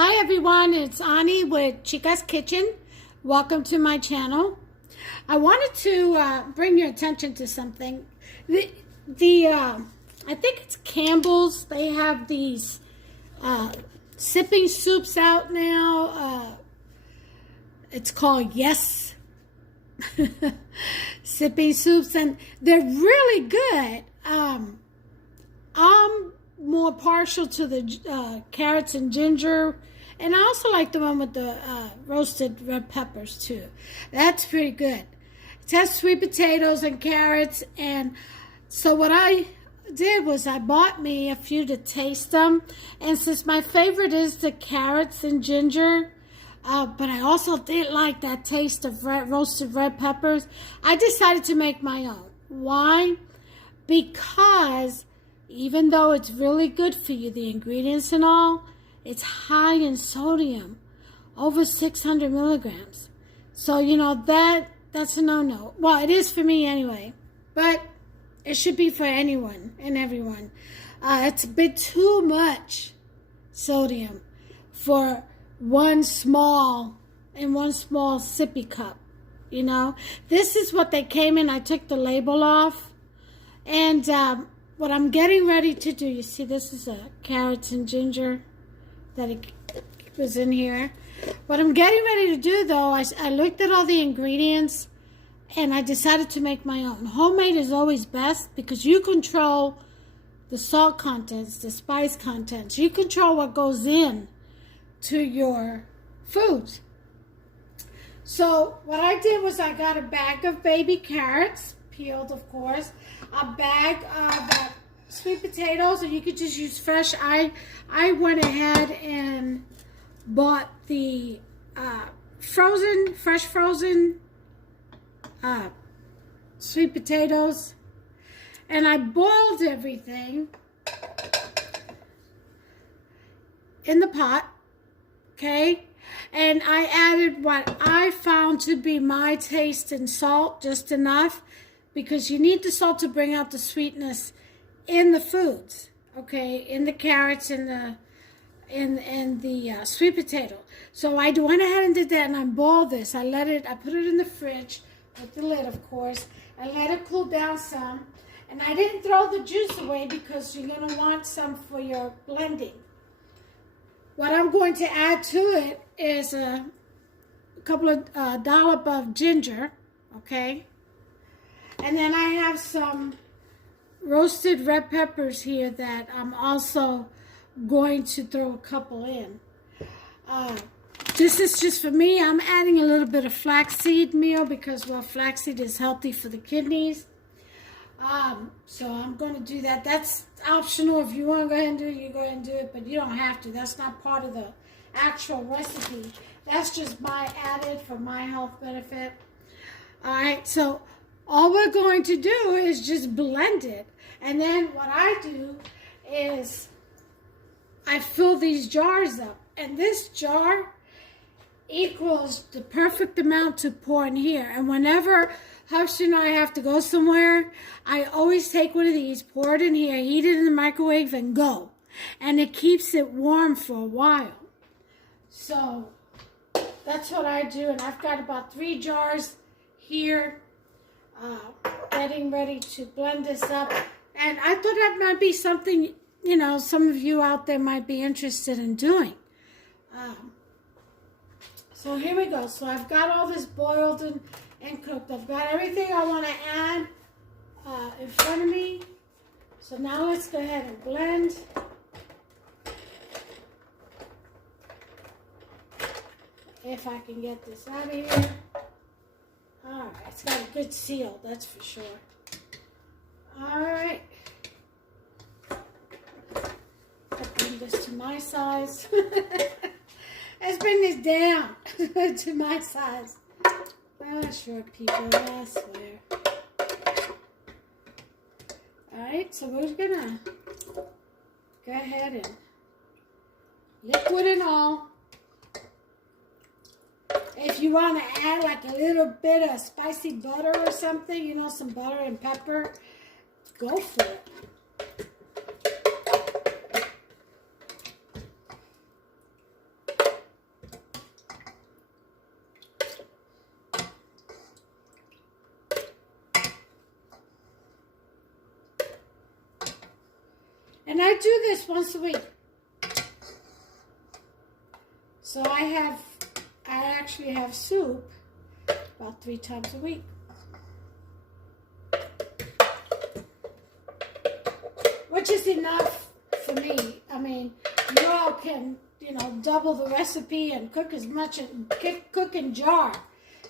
Hi everyone, it's Ani with Chica's Kitchen. Welcome to my channel. I wanted to bring your attention to something. I think it's Campbell's. They have these sipping soups out now. It's called Yes Sipping Soups, and they're really good. I'm more partial to the carrots and ginger, and I also like the one with the roasted red peppers too. That's pretty good. It has sweet potatoes and carrots, and so what I did was I bought me a few to taste them, and since my favorite is the carrots and ginger, but I also did like that taste of roasted red peppers, I decided to make my own. Why? Because even though it's really good for you, the ingredients and all, it's high in sodium, over 600 milligrams. So, that's a no-no. Well, it is for me anyway, but it should be for anyone and everyone. It's a bit too much sodium for one small sippy cup, This is what they came in. I took the label off, and what I'm getting ready to do, you see this is a carrots and ginger that it was in here. What I'm getting ready to do though, I looked at all the ingredients and I decided to make my own. Homemade is always best because you control the salt contents, the spice contents. You control what goes in to your foods. So what I did was I got a bag of baby carrots, peeled of course, a bag of sweet potatoes, and you could just use fresh. I went ahead and bought the fresh frozen sweet potatoes, and I boiled everything in the pot, okay? And I added what I found to be my taste and salt, just enough, because you need the salt to bring out the sweetness in the foods, okay, in the carrots and the sweet potato. So I went ahead and did that, and I boiled this. I put it in the fridge with the lid, of course. I let it cool down some, and I didn't throw the juice away because you're gonna want some for your blending. What I'm going to add to it is a couple of dollop of ginger, okay, and then I have some roasted red peppers here that I'm also going to throw a couple in. This is just for me. I'm adding a little bit of flaxseed meal because, well, flaxseed is healthy for the kidneys. So I'm going to do that. That's optional. If you want to go ahead and do it, you go ahead and do it, but you don't have to. That's not part of the actual recipe. That's just my added for my health benefit. All right, so all we're going to do is just blend it. And then what I do is I fill these jars up. And this jar equals the perfect amount to pour in here. And whenever Hush and I have to go somewhere, I always take one of these, pour it in here, heat it in the microwave, and go. And it keeps it warm for a while. So that's what I do. And I've got about 3 jars here. Getting ready to blend this up, and I thought that might be something, some of you out there might be interested in doing. So here we go. So I've got all this boiled and cooked. I've got everything I want to add in front of me. So now let's go ahead and blend. If I can get this out of here. All right, it's got a good seal, that's for sure. All right. Let's bring this to my size. Let's bring this down to my size. Ah, short people, I swear. All right, so we're gonna go ahead and liquid and all. If you want to add like a little bit of spicy butter or something, some butter and pepper, go for it. And I do this once a week. So I actually have soup about 3 times a week. Which is enough for me. I mean, you all can, double the recipe and cook and jar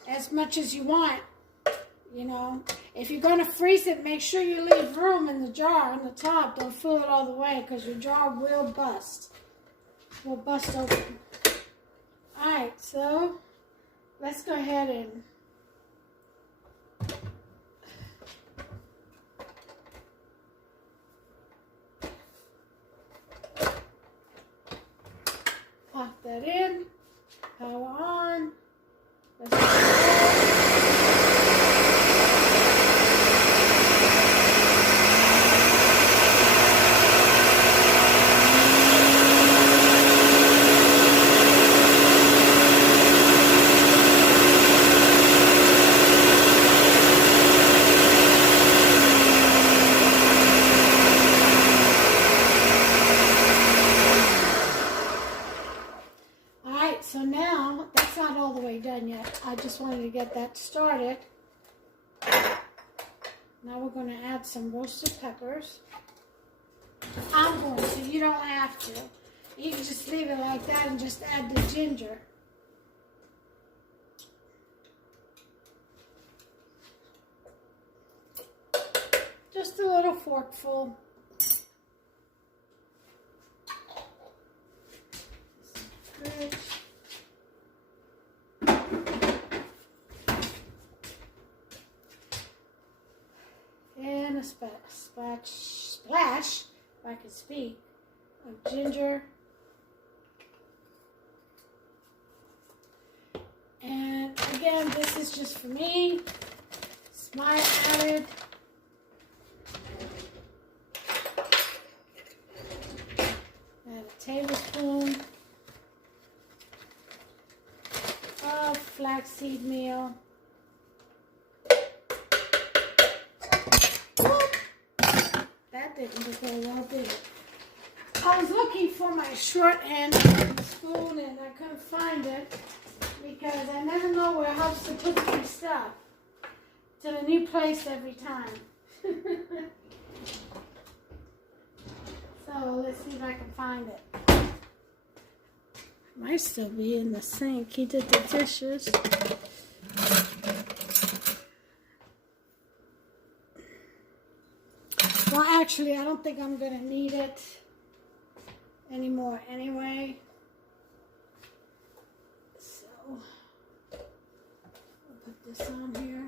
as much as you want. If you're going to freeze it, make sure you leave room in the jar on the top. Don't fill it all the way because your jar will bust. Will bust open. Alright, so let's go ahead and pop that in. Power on. Let's go. So now, that's not all the way done yet. I just wanted to get that started. Now we're going to add some roasted peppers. I'm going to. You don't have to. You can just leave it like that and just add the ginger. Just a little forkful. Good. And a splash, if I can speak, of ginger. And again, this is just for me. It's my added. Add a tablespoon of flaxseed meal. That didn't look very well, did it? I was looking for my shorthand spoon and I couldn't find it because I never know where else to put my stuff. It's in a new place every time. So let's see if I can find it. Might still be in the sink. He did the dishes. Well, actually, I don't think I'm going to need it anymore anyway. So, I'll put this on here.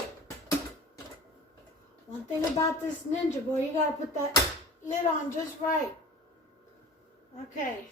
One thing about this Ninja Boy, you got to put that lid on just right. Okay.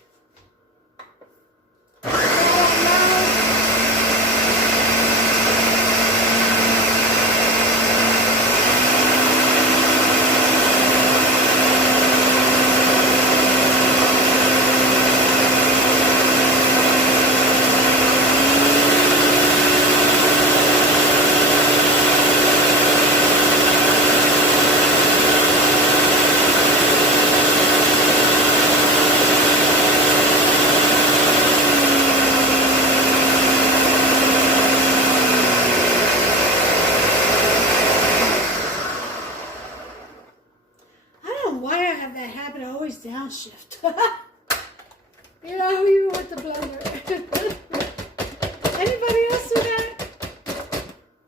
Downshift. Even with the blender. Anybody else do that?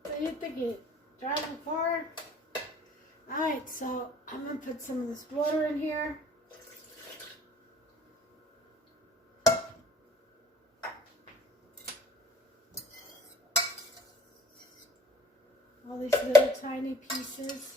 So you think you're driving far? Alright, so I'm going to put some of this water in here. All these little tiny pieces.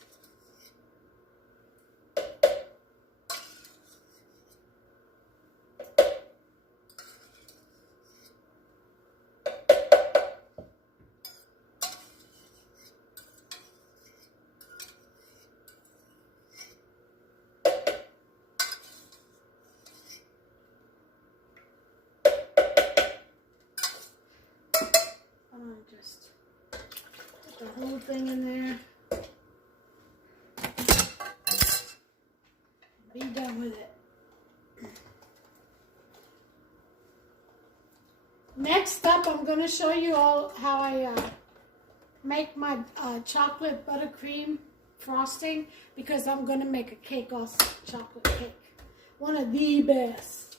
Just put the whole thing in there. Be done with it. Next up, I'm going to show you all how I make my chocolate buttercream frosting, because I'm going to make a cake also, chocolate cake. One of the best.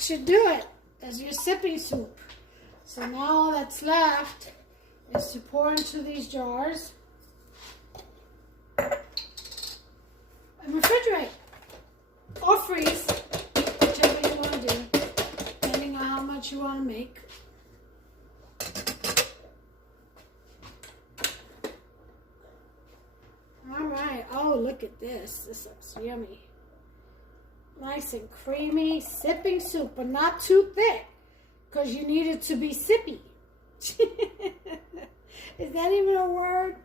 Should do it as your sipping soup. So now all that's left is to pour into these jars and refrigerate or freeze, whichever you want to do, depending on how much you want to make. All right. Oh, look at this. This looks yummy. Nice and creamy sipping soup, but not too thick, because you need it to be sippy. Is that even a word?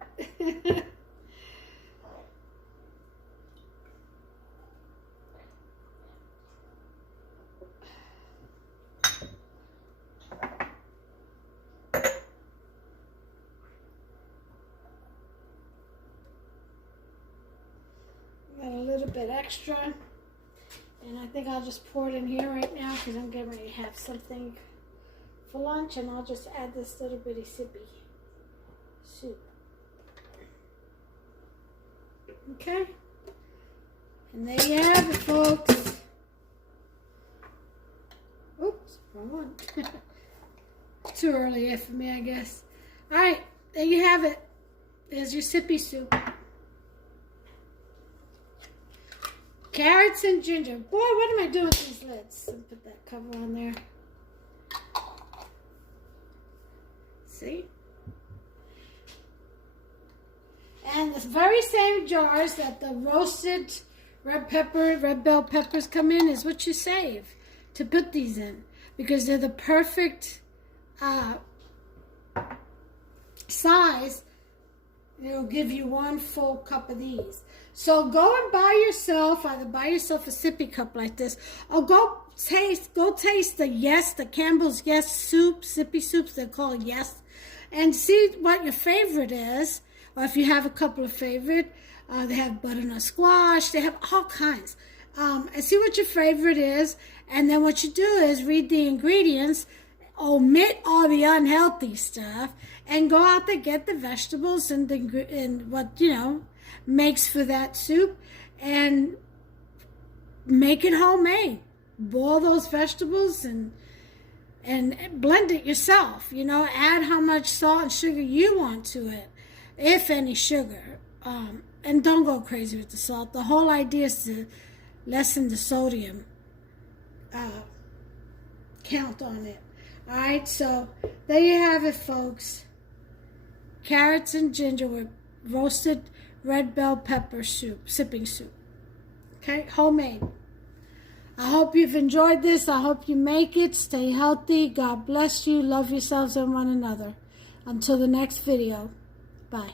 Got a little bit extra. And I think I'll just pour it in here right now, because I'm getting ready to have something for lunch, and I'll just add this little bitty sippy soup. Okay? And there you have it, folks. Oops, wrong one. Too early yet for me, I guess. Alright, there you have it. There's your sippy soup. Carrots and ginger. Boy, what am I doing with these lids? Let me put that cover on there. See? And the very same jars that the roasted red bell peppers come in is what you save to put these in, because they're the perfect size. It'll give you one full cup of these. So go and either buy yourself a sippy cup like this, or go taste the Campbell's Yes soup, sippy soups, they're called Yes, and see what your favorite is, or if you have a couple of favorite. They have butternut squash, they have all kinds. And see what your favorite is, and then what you do is read the ingredients, omit all the unhealthy stuff, and go out there, get the vegetables and what, makes for that soup, and make it homemade. Boil those vegetables and blend it yourself. Add how much salt and sugar you want to it, if any sugar. And don't go crazy with the salt. The whole idea is to lessen the sodium count on it. All right, so there you have it, folks. Carrots and ginger with roasted red bell pepper soup, sipping soup. Okay, homemade. I hope you've enjoyed this. I hope you make it. Stay healthy. God bless you. Love yourselves and one another. Until the next video. Bye.